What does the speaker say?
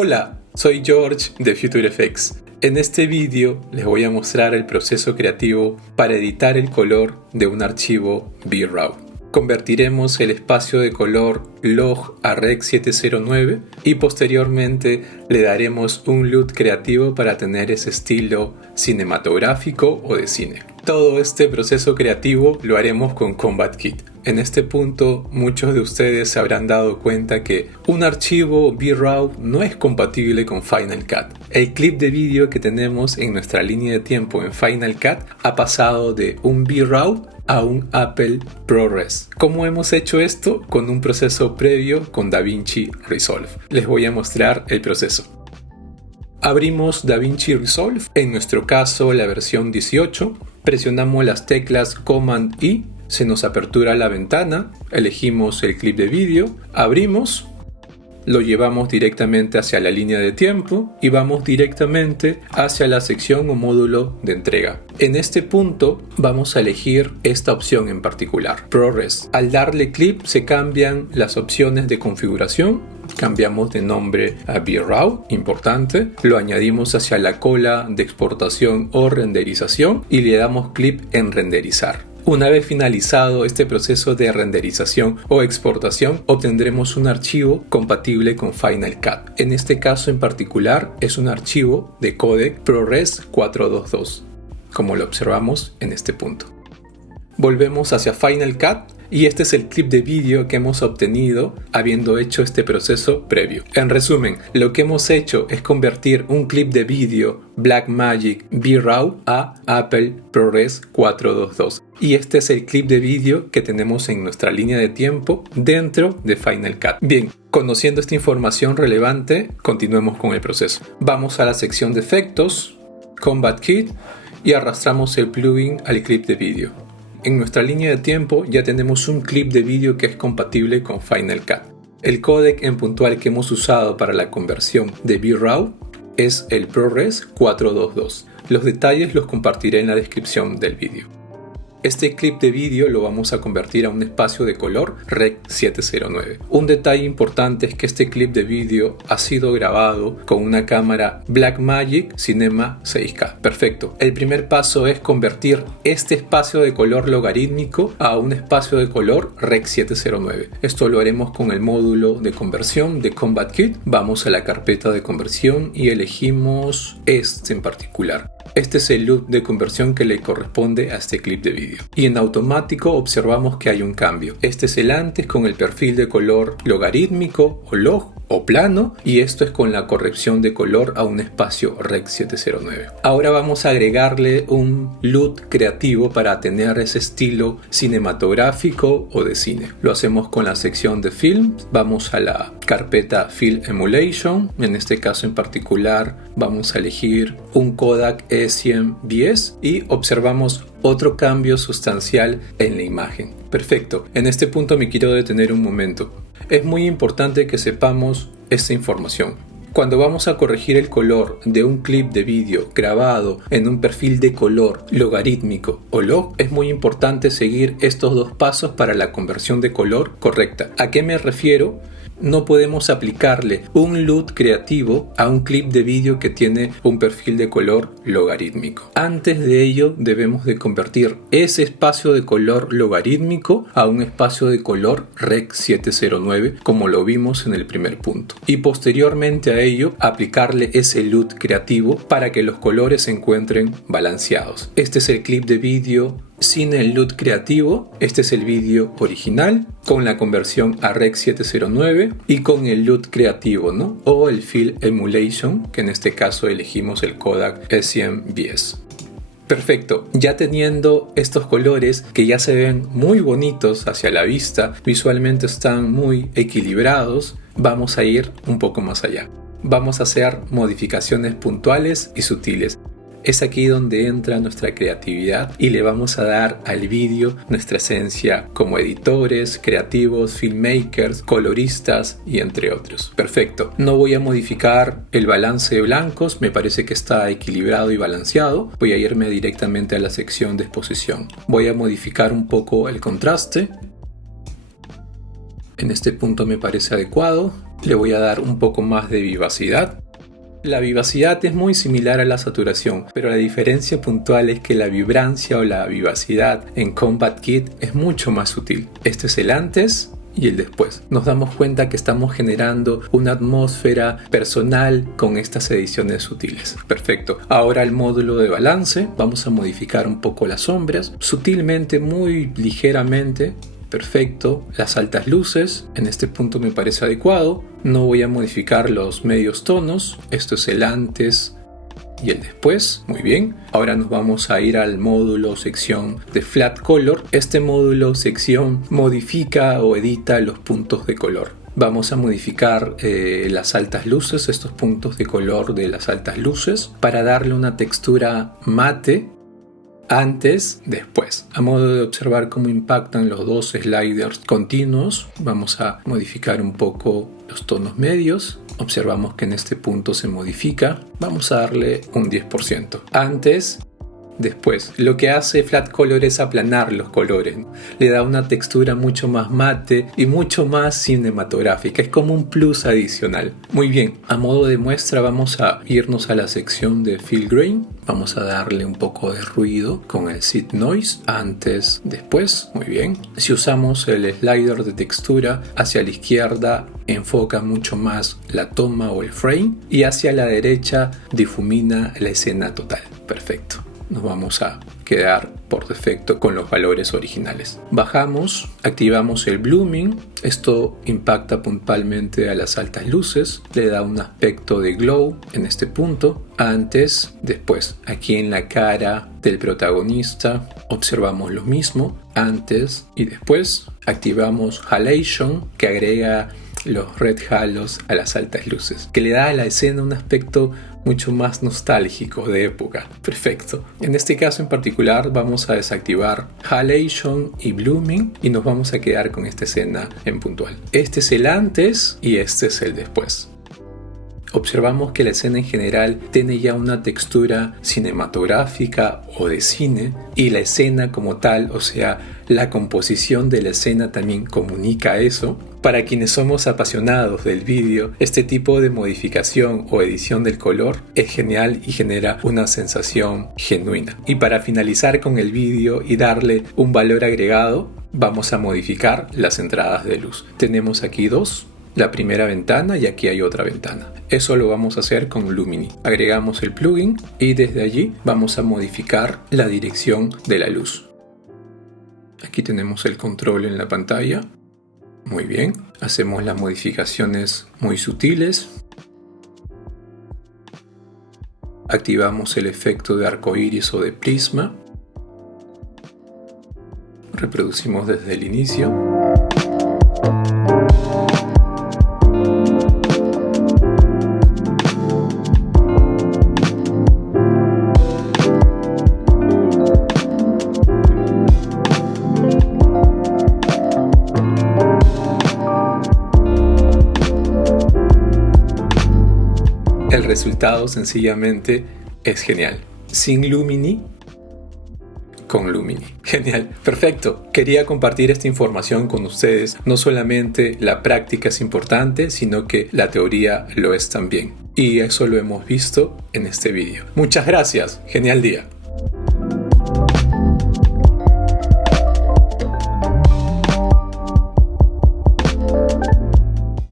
Hola, soy George de Future FX. En este vídeo les voy a mostrar el proceso creativo para editar el color de un archivo VRAW. Convertiremos el espacio de color log a Rec 709 y posteriormente le daremos un LUT creativo para tener ese estilo cinematográfico o de cine. Todo este proceso creativo lo haremos con Combat Kit. En este punto, muchos de ustedes se habrán dado cuenta que un archivo VRAW no es compatible con Final Cut. El clip de vídeo que tenemos en nuestra línea de tiempo en Final Cut ha pasado de un VRAW a un Apple ProRes. ¿Cómo hemos hecho esto? Con un proceso previo con DaVinci Resolve. Les voy a mostrar el proceso. Abrimos DaVinci Resolve, en nuestro caso la versión 18. Presionamos las teclas Command I. Se nos apertura la ventana, elegimos el clip de vídeo, abrimos, lo llevamos directamente hacia la línea de tiempo y vamos directamente hacia la sección o módulo de entrega. En este punto vamos a elegir esta opción en particular, ProRes. Al darle clic se cambian las opciones de configuración. Cambiamos de nombre a VRAW, importante, lo añadimos hacia la cola de exportación o renderización y le damos clic en renderizar. Una vez finalizado este proceso de renderización o exportación, obtendremos un archivo compatible con Final Cut. En este caso en particular es un archivo de códec ProRes 422, como lo observamos en este punto. Volvemos hacia Final Cut. Y este es el clip de vídeo que hemos obtenido habiendo hecho este proceso previo. En resumen, lo que hemos hecho es convertir un clip de vídeo Blackmagic VRAW a Apple ProRes 422. Y este es el clip de vídeo que tenemos en nuestra línea de tiempo dentro de Final Cut. Bien, conociendo esta información relevante, continuemos con el proceso. Vamos a la sección de efectos, Combat Kit y arrastramos el plugin al clip de vídeo. En nuestra línea de tiempo ya tenemos un clip de vídeo que es compatible con Final Cut. El códec en puntual que hemos usado para la conversión de VRAW es el ProRes 422. Los detalles los compartiré en la descripción del vídeo. Este clip de vídeo lo vamos a convertir a un espacio de color Rec 709. Un detalle importante es que este clip de vídeo ha sido grabado con una cámara Blackmagic Cinema 6K. Perfecto. El primer paso es convertir este espacio de color logarítmico a un espacio de color Rec 709. Esto lo haremos con el módulo de conversión de Combat Kit. Vamos a la carpeta de conversión y elegimos este en particular. Este es el LUT de conversión que le corresponde a este clip de vídeo. Y en automático observamos que hay un cambio. Este es el antes con el perfil de color logarítmico o log o plano, y esto es con la corrección de color a un espacio Rec 709. Ahora vamos a agregarle un LUT creativo para tener ese estilo cinematográfico o de cine. Lo hacemos con la sección de Film, vamos a la carpeta Film Emulation, en este caso en particular vamos a elegir un Kodak E100BS y observamos otro cambio sustancial en la imagen. Perfecto, en este punto me quiero detener un momento. Es muy importante que sepamos esta información. Cuando vamos a corregir el color de un clip de vídeo grabado en un perfil de color logarítmico o log, es muy importante seguir estos dos pasos para la conversión de color correcta. ¿A qué me refiero? No podemos aplicarle un LUT creativo a un clip de vídeo que tiene un perfil de color logarítmico. Antes de ello debemos de convertir ese espacio de color logarítmico a un espacio de color Rec 709 como lo vimos en el primer punto. Y posteriormente a ello aplicarle ese LUT creativo para que los colores se encuentren balanceados. Este es el clip de vídeo sin el LUT creativo. Este es el vídeo original con la conversión a Rec 709 y con el LUT creativo, ¿no? O el Film Emulation, que en este caso elegimos el Kodak E100BS. Perfecto, ya teniendo estos colores que ya se ven muy bonitos hacia la vista, visualmente están muy equilibrados, vamos a ir un poco más allá. Vamos a hacer modificaciones puntuales y sutiles. Es aquí donde entra nuestra creatividad y le vamos a dar al vídeo nuestra esencia como editores, creativos, filmmakers, coloristas y entre otros. Perfecto. No voy a modificar el balance de blancos, me parece que está equilibrado y balanceado. Voy a irme directamente a la sección de exposición. Voy a modificar un poco el contraste. En este punto me parece adecuado. Le voy a dar un poco más de vivacidad. La vivacidad es muy similar a la saturación, pero la diferencia puntual es que la vibrancia o la vivacidad en Combat Kit es mucho más sutil. Este es el antes y el después. Nos damos cuenta que estamos generando una atmósfera personal con estas ediciones sutiles. Perfecto. Ahora el módulo de balance. Vamos a modificar un poco las sombras, sutilmente, muy ligeramente. Perfecto. Las altas luces, en este punto me parece adecuado. No voy a modificar los medios tonos. Esto es el antes y el después. Muy bien. Ahora nos vamos a ir al módulo sección de Flat Color. Este módulo sección modifica o edita los puntos de color. Vamos a modificar las altas luces, estos puntos de color de las altas luces, para darle una textura mate. Antes, después. A modo de observar cómo impactan los dos sliders continuos, vamos a modificar un poco los tonos medios. Observamos que en este punto se modifica. Vamos a darle un 10%. Antes, después. Lo que hace Flat Color es aplanar los colores. Le da una textura mucho más mate y mucho más cinematográfica. Es como un plus adicional. Muy bien, a modo de muestra vamos a irnos a la sección de Fill Grain. Vamos a darle un poco de ruido con el Seed Noise. Antes, después. Muy bien. Si usamos el slider de textura, hacia la izquierda enfoca mucho más la toma o el frame y hacia la derecha difumina la escena total. Perfecto. Nos vamos a quedar por defecto con los valores originales. Bajamos, activamos el blooming. Esto impacta puntualmente a las altas luces, le da un aspecto de glow en este punto. Antes, después. Aquí en la cara del protagonista observamos lo mismo. Antes y después. Activamos halation, que agrega los red halos a las altas luces, que le da a la escena un aspecto mucho más nostálgico de época. Perfecto. En este caso en particular vamos a desactivar halation y blooming y nos vamos a quedar con esta escena en puntual. Este es el antes y este es el después. Observamos que la escena en general tiene ya una textura cinematográfica o de cine, y la escena como tal, o sea, la composición de la escena también comunica eso. Para quienes somos apasionados del vídeo, este tipo de modificación o edición del color es genial y genera una sensación genuina. Y para finalizar con el vídeo y darle un valor agregado, vamos a modificar las entradas de luz. Tenemos aquí dos. La primera ventana y aquí hay otra ventana. Eso lo vamos a hacer con Lumini. Agregamos el plugin y desde allí vamos a modificar la dirección de la luz. Aquí tenemos el control en la pantalla. Muy bien. Hacemos las modificaciones muy sutiles. Activamos el efecto de arcoíris o de prisma. Reproducimos desde el inicio. El resultado sencillamente es genial. Sin Lumini, con Lumini. Genial, perfecto. Quería compartir esta información con ustedes. No solamente la práctica es importante, sino que la teoría lo es también. Y eso lo hemos visto en este vídeo. Muchas gracias. Genial día.